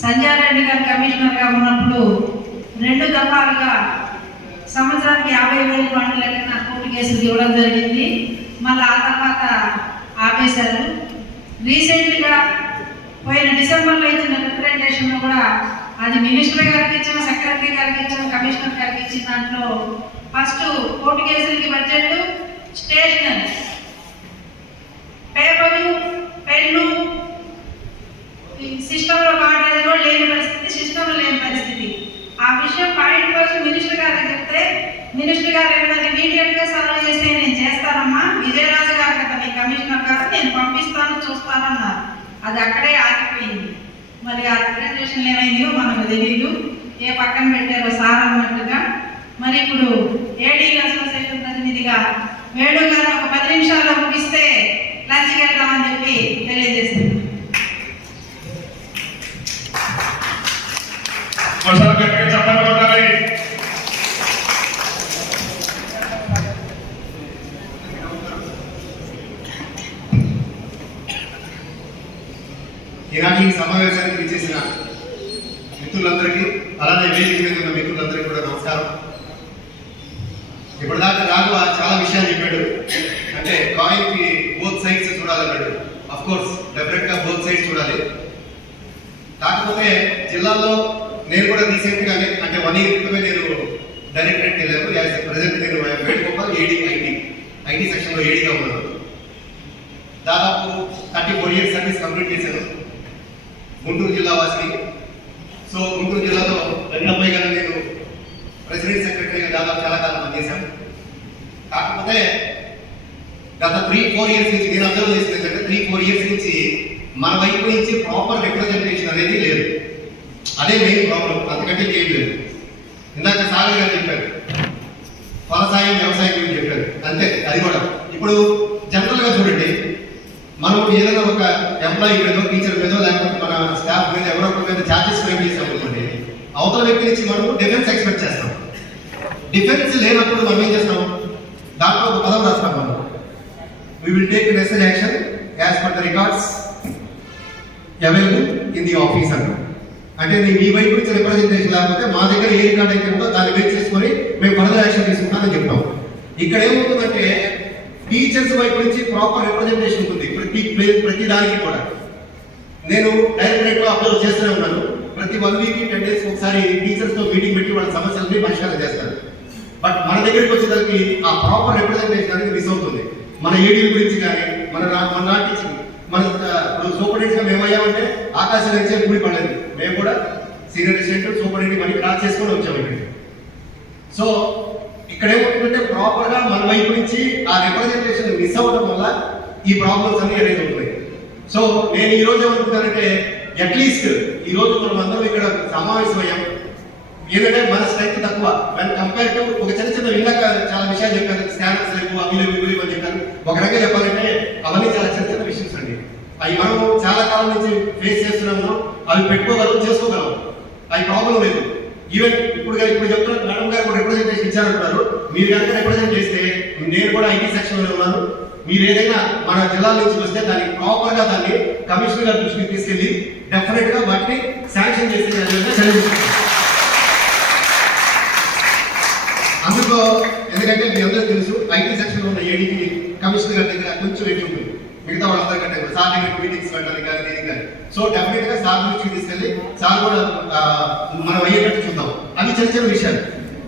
సంజయ్ రెడ్డి గారు కమిషనర్గా ఉన్నప్పుడు 2 దఫాలుగా సంవత్సరానికి 50,000 ఫండ్ లెక్కన కోర్టు కేసులు ఇవ్వడం జరిగింది. మళ్ళీ ఆ తర్వాత ఆపేశారు. రీసెంట్గా పోయిన డిసెంబర్లో ఇచ్చిన రిప్రజెంటేషన్లో కూడా అది మినిస్టర్ గారికి ఇచ్చిన, సెక్రటరీ గారికి ఇచ్చిన, కమిషనర్ గారికి ఇచ్చిన దాంట్లో ఫస్ట్ కోర్టు కేసులకి బడ్జెట్, స్టేషనరీ, పేపరు, పెన్ను, సిస్టంలో వాడేది కూడా లేని పరిస్థితి, సిస్టంలో లేని పరిస్థితి. ఆ విషయం పాయింట్ కోసం మినిస్టర్ గారికి చెప్తే మినిస్టర్ గారు ఏమైనా ఇమీడియట్గా సాల్వ్ చేస్తే నేను చేస్తానమ్మా, విజయరాజు గారు కదా మీ కమిషనర్ గారు, నేను పంపిస్తాను చూస్తానన్నారు. అది అక్కడే ఆగిపోయింది. మరి ఆ రిప్రజెంటేషన్లు ఏమైందో మనకు తెలియదు, ఏ పక్కన పెట్టారో సార్ అన్నట్టుగా. మరి ఇప్పుడు ఏడీ అసోసియేషన్ ప్రతినిధిగా వేణు గారు ఒక 10 నిమిషాల్లో ముగిస్తే లంచ్కి వెళ్దామని చెప్పి తెలియజేస్తుంది. ఈనాటి సమావేశానికి విచ్చేసిన మిత్రులందరికీ, అలానే వేదిక మీద ఉన్న మిత్రులందరికీ కూడా నమస్కారం. ఇప్పటిదాకా రాఘవ చాలా విషయాలు చెప్పాడు. అంటే కాయిన్ కి బోత్ సైడ్స్ చూడాలన్నాడు. అఫ్ కోర్స్ డెఫినెట్ గా బోత్ సైడ్స్ చూడాలి. కాకపోతే జిల్లాలో నేను కూడా రీసెంట్ గానే, అంటే 1 ఇయర్ క్రితమే నేను డైరెక్టరేట్కి వెళ్ళాను. యాజ్ ప్రెసెంట్ నేను వేణుగోపాల్ ఐటీ సెక్షన్ లో ఏడీగా ఉన్నాను. దాదాపు 34 ఇయర్స్ సర్వీస్ కంప్లీట్ చేశాను. గుంటూరు జిల్లా వాసిని. సో గుంటూరు జిల్లాలో వెంకటపై గారు నేను ప్రెసిడెంట్ సెక్రటరీగా దాదాపు చాలా కాలం పనిచేశాను. కాకపోతే గత 3-4 ఇయర్స్ నుంచి నేను అబ్జర్వ్ చేసింది ఏంటంటే 3-4 ఇయర్స్ నుంచి మన వైపు నుంచి ప్రాపర్ రిప్రజెంటేషన్ అనేది లేదు. అదే మెయిన్ ప్రాబ్లం, అంతకంటే ఏం లేదు. ఇందాక సాగర్ గారు చెప్పారు, వ్యవసాయం గురించి చెప్పారు, అంతే. అది కూడా ఇప్పుడు జనరల్ గా చూడండి, మనం ఏదైనా ఒక ఎంప్లాయీ మీదో, టీచర్ మీదో, లేకపోతే మన స్టాఫ్ మీద ఎవరో ఒకరి మీద ఛార్జెస్ క్లెయిమ్ చేసాం అనుకోండి, అవతల వ్యక్తి నుంచి మనము డిఫెన్స్ ఎక్స్పెక్ట్ చేస్తాం. డిఫెన్స్ లేనప్పుడు మనం ఏం చేస్తాం, దాంట్లో ఒక పదం రాస్తాం మనం, we will take necessary action as per the records available in the office అన్నాం. అంటే మీ వైపు నుంచి రిప్రజెంటేషన్ లేకపోతే మా దగ్గర ఏ రికార్డ్ అయితే ఉందో దాన్ని బేస్ చేసుకొని మేము ఫర్దర్ యాక్షన్ తీసుకుంటామని చెప్తాం. ఇక్కడ ఏమవుతుందంటే టీచర్స్ వైపు నుంచి ప్రాపర్ రిప్రజెంటేషన్ ఉంటుంది ప్రతి దానికి కూడా. నేను డైరెక్టరేట్ లో అబ్జర్వ్ చేస్తూనే ఉన్నాను. ప్రతి 1 వీక్ 10 డేస్ ఒకసారి టీచర్స్ తో మీటింగ్ పెట్టి వాళ్ళ సమస్యలని పరిష్కారం చేస్తారు. బట్ మన దగ్గరికి వచ్చేసరికి ఆ ప్రాపర్ రిప్రజెంటేషన్ అనేది మిస్ అవుతుంది. మన ఏడీల గురించి కానీ, మన టీచింగ్, మన ఇప్పుడు సూపరింటెండెంట్ గా మేమయ్యామంటే ఆకాశం నుంచే కూడి పడలేదు. మేము కూడా సీనియర్ అసిస్టెంట్ సూపరింటెండెంట్ మళ్ళీ క్రాస్ చేసుకొని వచ్చామండి. సో ఇక్కడ ఏమవుతుందంటే ప్రాపర్ గా మన వైపు నుంచి ఆ రిప్రజెంటేషన్ మిస్ అవ్వడం వల్ల ఈ ప్రాబ్లమ్స్ అన్ని అనేది ఉంటాయి. సో నేను ఈ రోజు ఏమనుకుంటానంటే, అట్లీస్ట్ ఈ రోజు మనం అందరం ఇక్కడ సమావేశమయ్యాం. ఏంటంటే మన స్ట్రెంత్ తక్కువ కంపేర్ టు ఒక చిన్న ఇందాక చాలా విషయాలు చెప్పారు. స్కానర్స్ లేవు, అవి లేవు అని చెప్పారు. ఒక రకంగా చెప్పాలంటే అవన్నీ చాలా చిన్న విషయస్ అండి. అవి మనం చాలా కాలం నుంచి ఫేస్ చేస్తున్నాము. అవి పెట్టుకోగలం, చేసుకోగలం, అవి ప్రాబ్లం లేదు. ఈవెన్ ఇప్పుడు చెప్తున్నారు, మేడం గారు కూడా రిప్రజెంటేషన్ ఇచ్చారంటున్నారు. మీరు కనుక రిప్రజెంట్ చేస్తే, నేను కూడా ఐటీ సెక్షన్ లో ఉన్నాను, మీరు ఏదైనా మన జిల్లా నుంచి వస్తే దానికి ప్రాపర్ గా దాన్ని కమిషనర్ గారి దృష్టికి తీసుకెళ్లి డెఫినెట్ గా వాటిని శాంక్షన్ చేసే అందులో. ఎందుకంటే మీ అందరూ తెలుసు, ఐటీ సెక్షన్ లో ఉన్న ఏడీకి కమిషనర్ గారి దగ్గర కొంచెం ఎక్కువ ఉంటుంది. మిగతా వాళ్ళందరికంటే కూడా సార్ దగ్గర మీటింగ్స్ పెట్టడానికి కానీ దేనికి కానీ. సో డెఫినెట్ గా సార్ దృష్టికి తీసుకెళ్ళి సార్ కూడా మనం అయ్యేటట్టు చూద్దాం. అవి చిన్న విషయాలు.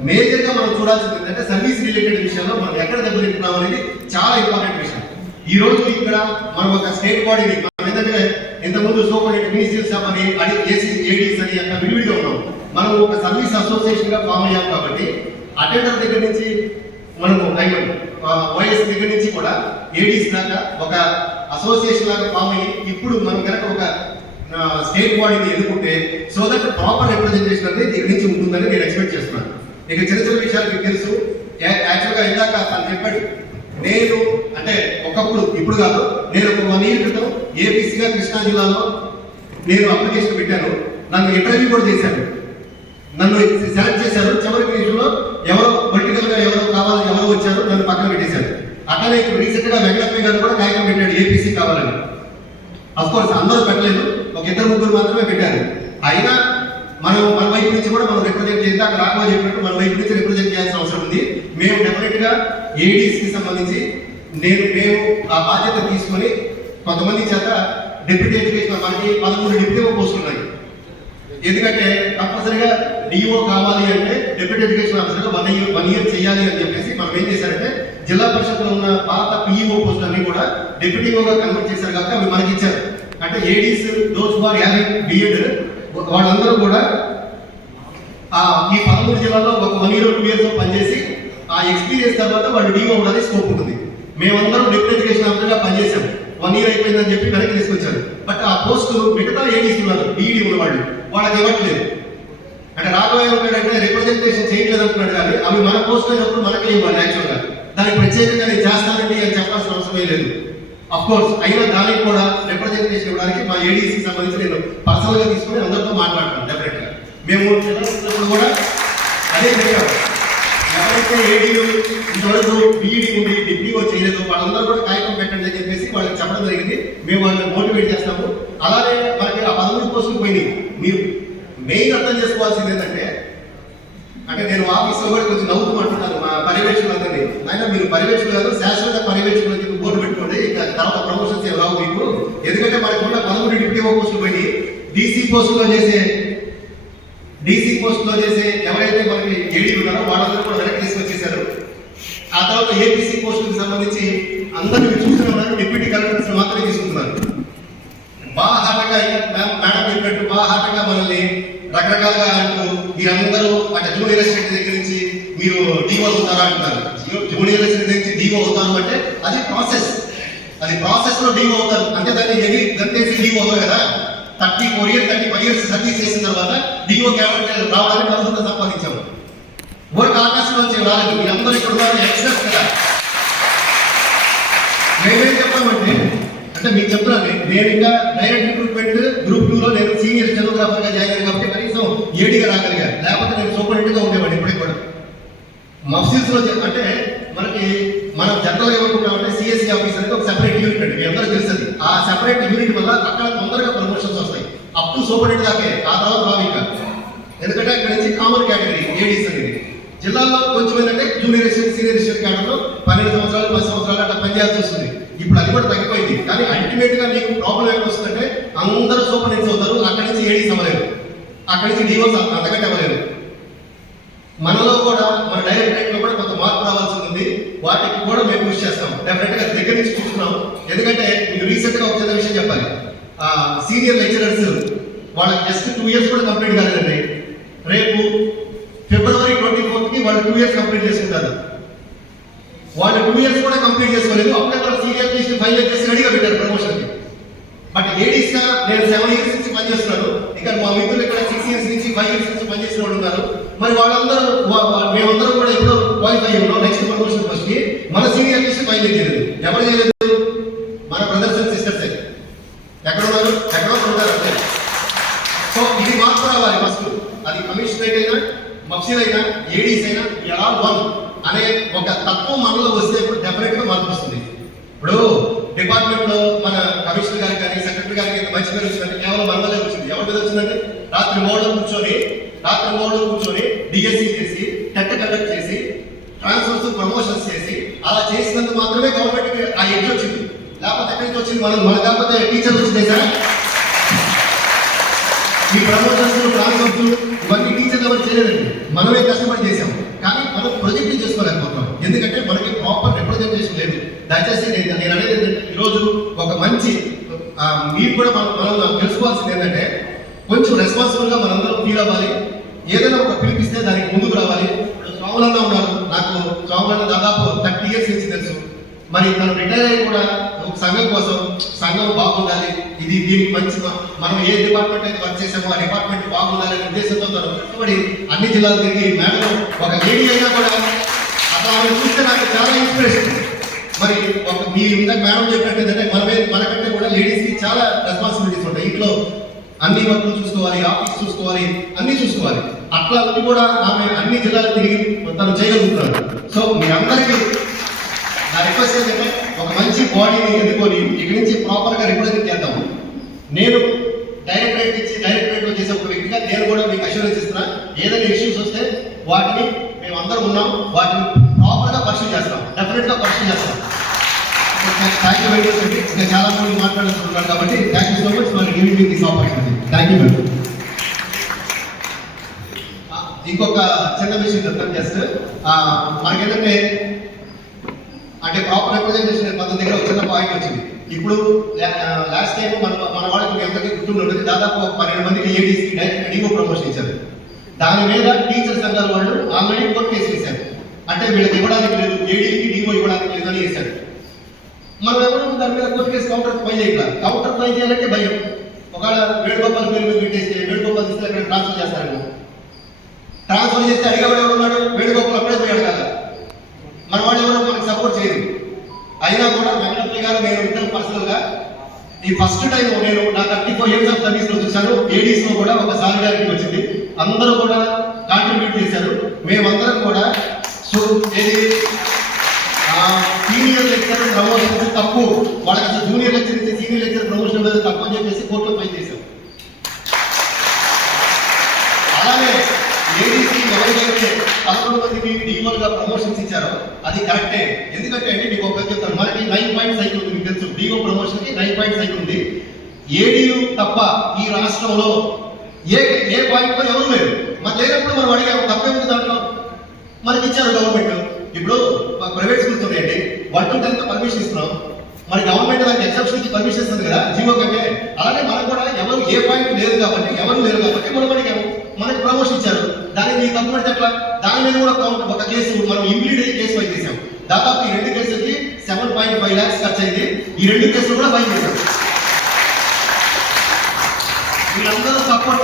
మేజర్ గా మనం చూడాల్సింది ఏంటంటే సర్వీస్ రిలేటెడ్ విషయంలో మనం ఎక్కడ దెబ్బతింటున్నాం అనేది చాలా ఇంపార్టెంట్ విషయం. ఈ రోజు ఇక్కడ మనం ఒక స్టేట్ బాడీని, మనం ఏంటంటే ఇంతకుముందు సూపరింటెండెంట్ మినిస్ట్రియల్ స్టాఫ్ అని ఏడీస్ అని అట్లా విడివిడిగా ఉన్నాం. మనం ఒక సర్వీస్ అసోసియేషన్ గా ఫామ్ అయ్యాం కాబట్టి అటెండర్ దగ్గర నుంచి మనము వైఎస్ దగ్గర నుంచి కూడా ఏడీస్ దాకా ఒక అసోసియేషన్ లాగా ఫామ్ అయ్యి ఇప్పుడు మనం కనుక ఒక స్టేట్ బాడీని ఎన్నుకుంటే సో దట్ ప్రాపర్ రిప్రజెంటేషన్ అనేది ఇక్కడ నుంచి ఉంటుందని నేను ఎక్స్పెక్ట్ చేస్తున్నాను. ఇక చిన్న విషయాలు మీకు తెలుసు. యాక్చువల్గా ఇందాక తను చెప్పాడు, నేను అంటే ఒకప్పుడు, ఇప్పుడు కాదు, నేను ఒక 1 ఇయర్ క్రితం ఏపీసీగా కృష్ణా జిల్లాలో నేను అప్లికేషన్ పెట్టాను. నన్ను ఇంటర్వ్యూ కూడా చేశాను, నన్ను సెలెక్ట్ చేశారు. చివరి నిమిషంలో ఎవరో పొలిటికల్ గా ఎవరో వచ్చారు, నన్ను పక్కన పెట్టేశారు. అట్లానే ఇప్పుడు రీసెంట్ గా వెంకటప్పయ్య గారు కూడా కార్యక్రమం పెట్టాడు ఏపీసీ కావాలని. అఫ్ కోర్స్ అందరూ పెట్టలేదు, ఒక 2-3 మాత్రమే పెట్టారు. అయినా మన వైపు నుంచి కూడా మనం రిప్రజెంట్ చేద్దాం. అక్కడ రాఘవ చెప్పినట్టు మన వైపు నుంచి రిప్రజెంట్ చేయాల్సిన అవసరం ఉంది. మేము డెఫినెట్ గా ఏడీస్ కి సంబంధించి మేము ఆ బాధ్యత తీసుకొని కొంతమంది చేత డిప్యూటీ ఎడ్యుకేషన్ మనకి 13 డిప్యూటీ పోస్టులు ఉన్నాయి. ఎందుకంటే కంపల్సరీగా డిఓ కావాలి అంటే డిప్యూటీ ఎడ్యుకేషన్ ఆఫీసర్ 1 ఇయర్ చేయాలి అని చెప్పేసి మనం ఏం చేశారంటే జిల్లా పరిషత్లో ఉన్న పాత పిఈఓ పోస్టులు అన్ని కూడా డిప్యూటీఓగా కన్వర్ట్ చేశారు కాబట్టి అవి మనకి ఇచ్చారు. అంటే ఏడీస్ దోస్ ఫర్ హ్యావింగ్ బిఎడ్ వాళ్ళందరూ కూడా ఈ 13 జిల్లాల్లో ఒక 1 ఇయర్ 2 ఇయర్స్ పనిచేసి ఆ ఎక్స్పీరియన్స్ తర్వాత వాళ్ళు డిఓ అవడానికి స్కోప్ ఉంటుంది. మేమందరం డిప్యూటీ ఎడ్యుకేషన్ ఆఫీసర్గా పనిచేసాం. 1 ఇయర్ అయిపోయిందని చెప్పి వెనక్కి తీసుకొచ్చారు. బట్ ఆ పోస్టు మిగతా ఏడీస్ ఉన్నారు బీఈడీ ఉన్న వాళ్ళు వాళ్ళకి ఇవ్వట్లేదు. అంటే రాఘవయ్య అంటే రిప్రజెంటేషన్ చేయట్లేదు అంటున్నాడు కానీ అవి మన పోస్ట్ అయినప్పుడు మనకే ఇవ్వాలి. యాక్చువల్గా దానికి ప్రత్యేకంగా నేను చేస్తానండి అని చెప్పాల్సిన అవసరమే లేదు. అఫ్ కోర్స్ అయినా దానికి కూడా రిప్రజెంటేషన్ ఇవ్వడానికి మా ఏడీసీకి సంబంధించి నేను పర్సనల్ గా తీసుకుని అందరితో మాట్లాడతాను. డెఫినెట్ గా మేము కూడా అదే చెప్పాము. ఎవరైతే ఏడీలు ఇంతవరకు బీఈడీ ఉండి డిప్యూటీఓ చేయలేదు వాళ్ళందరూ కూడా కాగితం పెట్టండి అని చెప్పేసి వాళ్ళకి చెప్పడం జరిగింది. మేము వాళ్ళని మోటివేట్ చేస్తాము. అలాగే మనకి ఆ 13 పోస్టులు పోయినాయి. మీరు మెయిన్ అర్థం చేసుకోవాల్సింది ఏంటంటే అంటే నేను ఆఫీస్లో కూడా కొంచెం నవ్వుతూ అంటున్నాను మా పర్యవేక్షకులందరినీ. అయినా మీరు పర్యవేక్షకులు కాదు శాశ్వత పర్యవేక్షకులు అని చెప్పి బోర్డు పెట్టుకోండి. ఇంకా తర్వాత ప్రమోషన్స్ ఏం రావు మీకు. ఎందుకంటే మనకు ఉన్న 13 డిప్యూటీఓ పోస్టులు పోయి డీసీ పోస్టులో చేసే ఎవరైతే మనకి ఏడీ ఉన్నారో వాళ్ళందరూ కూడా వెనక్కి తీసుకొచ్చేసారు. ఆ తర్వాత ఏపీసీ పోస్టులకు సంబంధించి అందరూ మీరు చూస్తున్నారు డిప్యూటీ కలెక్టర్స్ మాత్రమే తీసుకుంటున్నారు. బాహాటంగా మేడం చెప్పినట్టు బాహాటంగా మనల్ని రకరకాలుగా అంటూ మీరందరూ అంటే జూనియర్ అసిస్టెంట్ దగ్గర నుంచి మీరు డిఓ అవుతారా అంటున్నారు. జూనియర్ అసిస్టెంట్ దగ్గర నుంచి డిఓ అవుతారు అంటే అది ప్రాసెస్ లో డిఓ అవుతారు. అంటే దాన్ని ఎగిరి గంతేసి డిఓ అవుతారు కదా. 34 years 35 years సర్వీస్ చేసిన తర్వాత డిఓ క్యాబినెట్ రావాలని అర్హత సంపాదించాము. ఓటు ఆకాశంలో రాలేదు. మీరందరూ ఇక్కడ ఉన్నారు ఎక్స్ప్రెస్ కదా. మేమేం చెప్పామంటే అంటే మీకు చెప్తున్నాను నేను ఇంకా డైరెక్ట్ రిక్రూట్మెంట్ గ్రూప్ 2 లో నేను సీనియర్ స్టెనోగ్రాఫర్ గా జాయిన్ అయ్యాను కాబట్టి కనీసం ఏడీగా రాగలిగా. లేకపోతే నేను సూపరింటెండెంట్ గా ఉండేవాడిని ఇప్పటికి కూడా. మఫ్సిల్స్ లో అంటే మనం జనరల్ ఏమనుకుంటామంటే సిఎస్సి ఆఫీసర్ అంటే ఒక సెపరేట్ యూనిట్ అండి. మీ అందరూ తెలుస్తుంది. ఆ సెపరేట్ యూనిట్ వల్ల అక్కడ తొందరగా ప్రమోషన్స్ వస్తాయి. అప్ టు సూపరింటెండెంట్ దాకే. ఆ తర్వాత రావు ఇంకా. ఎందుకంటే అక్కడ నుంచి కామన్ కేటగిరీ ఏడీస్ అనేది. జిల్లాలో కొంచెం ఏంటంటే జూనియర్ అసిస్టెంట్ సీనియర్ అసిస్టెంట్ కేటర్లో 12 సంవత్సరాలు 10 సంవత్సరాలు అట్లా పనిచేయాల్సి వస్తుంది. ఇప్పుడు అది కూడా తగ్గిపోయింది. కానీ అల్టిమేట్ గా మీకు ప్రాబ్లం ఏమి వస్తుందంటే అందరూ సూపరింటెండెంట్స్ అవుతారు. అక్కడి నుంచి ఏడీస్ అవ్వలేరు. అక్కడి నుంచి డిఓస్ అంతకంటే అవ్వలేరు. మనలో కూడా మన డైరెక్టరేట్ లో కూడా కొంత మార్పు రావాల్సి ఉంది. వాటికి కూడా మేము కృషి చేస్తాం. డెఫినెట్ గా దగ్గర నుంచి చూస్తున్నాం. ఎందుకంటే మీకు రీసెంట్ గా ఒక చిన్న విషయం చెప్పాలి. సీనియర్ లెక్చరర్స్ వాళ్ళకి జస్ట్ 2 years కూడా కంప్లీట్ కాలేదండి. రేపు February 24th కి వాళ్ళు 2 years కంప్లీట్ చేసుకుంటారు. వాళ్ళు 2 years కూడా కంప్లీట్ చేసుకోలేదు. అప్పుడే వాళ్ళు సీనియర్ లిస్ట్ 5 years చేసి రెడీగా పెట్టారు ప్రమోషన్ కి. బట్ ఏడీస్ గా నేను 7 years నుంచి పనిచేస్తున్నాను. ఇక్కడ మా మిత్రులు ఇక్కడ 6 years నుంచి 5 years నుంచి పనిచేసిన వాళ్ళు ఉన్నారు. మరి వాళ్ళందరూ మేమందరూ కూడా ఎప్పుడో క్వాలిఫై ఉన్నాం. నెక్స్ట్ ప్రమోషన్ ఫస్ట్ కి మన సీనియర్ లిస్ట్ 5 years చేయలేదు. ఎవరు చేయలేదు? మన బ్రదర్స్ అండ్ సిస్టర్స్ ఎక్కడ ఉన్నారు? ఎక్కడో ఉంటారు అంతే. సో ఇది మార్పు రావాలి ఫస్ట్. అది కమిషనరేట్ అయినా మఫ్సిల్ అయినా ఏడీస్ అయినా ఎలా వన్ అనే ఒక తత్వం మనలో వస్తే ఇప్పుడు డెఫినెట్ గా మార్పు వస్తుంది. ఇప్పుడు డిపార్ట్మెంట్ లో మన కమిషనర్ గారికి కానీ సెక్రటరీ గారికి ఎంత మంచి పేరు వచ్చిందంటే కేవలం మన వల్లే వచ్చింది. ఎవరి మీద వచ్చిందంటే రాత్రి మోడలో కూర్చొని డిఎస్సి చేసి టెట్ కండక్ట్ చేసి ట్రాన్స్ఫర్స్ ప్రమోషన్స్ చేసి అలా చేసినందుకు మాత్రమే గవర్నమెంట్ ఆ ఎడ్జ్ వచ్చింది. లేకపోతే ఎక్కడి నుంచి వచ్చింది? మన కాకపోతే టీచర్ వచ్చిందే సార్. ఈ ప్రమోషన్స్ ట్రాన్స్ఫర్స్ ఇవన్నీ టీచర్లు ఎవరు చేయలేదండి. మనమే కష్టపడి చేసాం. కానీ మనం ప్రొజెక్ట్ చేసుకోలేకపోతున్నాం. ఎందుకంటే మనకి ప్రాపర్ రిప్రజెంటేషన్ లేదు. దయచేసి నేను అనేది ఏంటంటే ఈరోజు ఒక మంచి మీరు కూడా మనం తెలుసుకోవాల్సింది ఏంటంటే కొంచెం రెస్పాన్సిబుల్ గా మనందరం ఫీల్ అవ్వాలి. ఏదైనా ఒక పిలిపిస్తే దానికి ముందుకు రావాలి. స్వాములన్న ఉన్నారు. నాకు స్వాములన్న దాదాపు 30 years నుంచి తెలుసు. మరి తను రిటైర్ అయ్యి కూడా ఒక సంఘం కోసం సంఘం బాగుండాలి, ఇది దీనికి మంచి మనం ఏ డిపార్ట్మెంట్ అయితే వర్క్ చేసామో ఆ డిపార్ట్మెంట్ బాగుండాలి అనే ఉద్దేశంతో తను కష్టపడి అన్ని జిల్లాలు తిరిగి మేడం ఒక లేడీ అయినా కూడా అట్లా ఆమె చూస్తే నాకు చాలా ఇన్స్పిరేషన్. మరి ఒక మీ ఇందాక మేడం చెప్పినట్టు ఏంటంటే మనకంటే కూడా లేడీస్కి చాలా రెస్పాన్సిబిలిటీస్ ఉంటాయి. ఇంట్లో అన్ని వర్కులు చూసుకోవాలి, ఆఫీస్ చూసుకోవాలి, అన్ని చూసుకోవాలి. అట్లా ఉండి కూడా ఆమె అన్ని జిల్లాలు తిరిగి తను చేయగలుగుతున్నారు. సో మీరందరికీ నా రిక్వెస్ట్ ఏంటంటే ఒక మంచి బాడీని ఎన్నుకొని ఇక్కడి నుంచి ప్రాపర్గా రిప్రజెంట్ చేద్దాం. నేను డైరెక్టరేట్ లో చేసే ఒక వ్యక్తి వాటిని మేము అందరం ఉన్నాం, వాటిని ప్రాపర్గా పరిశీలి చేస్తాం, డెఫినెట్గా పరిశీలి చేస్తాం. థ్యాంక్ యూ వెరీ మచ్ అండి. ఇంకా చాలా మంది మాట్లాడుతున్నారు కాబట్టి thank you so much for giving me this opportunity. Thank you madam. ఇంకొక చిన్న విషయం చెప్తాను. జస్ట్ మనకేంటంటే అంటే ప్రాపర్ రిప్రజెంటేషన్ మన దగ్గర ఒక చిన్న పాయింట్ వచ్చింది. ఇప్పుడు లాస్ట్ టైం మన వాళ్ళకి ఎంతకి గుర్తుంటుంది, దాదాపు 12 మందికి ఏడీసీ డైరెక్ట్ డిఓ ప్రమోషన్ ఇచ్చారు. దాని మీద టీచర్ సంఘాల వాళ్ళు ఆల్రెడీ కోర్టు కేసు వేశారు. అంటే వీళ్ళకి ఇవ్వడానికి లేదు, ఏడీకి డిఓ ఇవ్వడానికి లేదని వేశారు. మనం ఎవరు దాని మీద కోర్టు కేసు కౌంటర్ ఫైల్ చేయాలి. కౌంటర్ ఫైల్ చేయాలంటే భయం. ఒకవేళ వేణుగోపాల్ పేరు మీద పెట్టేస్తే వేణుగోపాల్ తీసుకెళ్ళి అక్కడ ట్రాన్స్ఫర్ చేస్తారేమో. ట్రాన్స్ఫర్ చేస్తే అడిగేవాడు ఎవరు ఉన్నాడు? వేణుగోపాల్ అప్పుడే పోయాడు కదా. మన వాడు ఎవరో మనకు సపోర్ట్ చేయదు. అయినా కూడా వెంకటప్ప గారు నేను ఇద్దరు పర్సనల్గా ఈ ఫస్ట్ టైం నేను నా 34 years ఆఫ్ సర్వీస్ లో చూశాను. ఏడీస్ లో కూడా ఒక సాలిడారిటీ వచ్చింది. అందరూ కూడా కాంట్రిబ్యూట్ చేశారు. మేమందరం కూడా సీనియర్ లెక్చరర్ ప్రమోషన్ తప్పు, వాళ్ళకి అసలు జూనియర్ లెక్చర్ ఇచ్చి సీనియర్ లెక్చర్ ప్రమోషన్ మీద తప్పు అని చెప్పేసి కోర్టులో ఫైల్ చేశాం. అలానే ఏడీసీ ఎవరికైతే 11 మందికి డిఓలుగా ప్రమోషన్స్ ఇచ్చారో అది కరెక్టే. ఎందుకంటే అండి మీకు ఒక చెప్తాను, మనకి 9 పాయింట్ సైకిల్ ఉంది. మీకు తెలుసు డిఓ ప్రమోషన్ కి 9 పాయింట్ సైకిల్ ఉంది. ఏడీయూ తప్ప ఈ రాష్ట్రంలో ఏ పాయింట్ లో ఎవరు లేరు. మరి లేనప్పుడు మనం అడిగాము, తప్పే ఉంది దాంట్లో. మనకి ఇచ్చారు గవర్నమెంట్. ఇప్పుడు ప్రైవేట్ స్కూల్స్ ఉన్నాయండి, 1 to 10 పర్మిషన్ ఇస్తున్నాం. మరి గవర్నమెంట్ దానికి ఎగ్జామ్షన్ ఇచ్చి పర్మిషన్ ఇస్తుంది కదా జీవో కంటే. అలానే మనకు కూడా ఎవరు ఏ పాయింట్ లేదు కాబట్టి మనం అడిగాము, మనకి ప్రమోషన్ ఇచ్చారు. దానికి మీకు తప్పు పడితే ఎట్లా? దాని మీద కూడా ఒక కేసు మనం ఇంప్లీడ్ అయ్యి కేసు ఫైల్ చేసాం. దాదాపు ఈ 2 కేసులకి 7.5 lakhs ఖర్చు అయింది. ఈ 2 కేసులు కూడా ఫైల్ చేశాం. మీరందరూ సపోర్ట్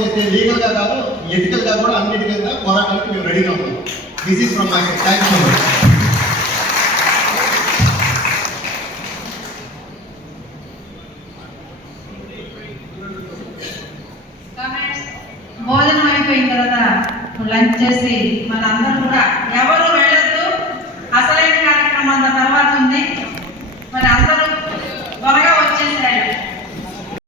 చేస్తే లీగల్ గా కాదు, ఎథికల్ గా కూడా అన్నిటికీ పోరాటానికి మేము రెడీగా ఉన్నాం. This is from my side. Thank you so much. భోజనం అయిపోయిన తర్వాత లంచ్ చేసి మనందరూ కూడా ఎవరు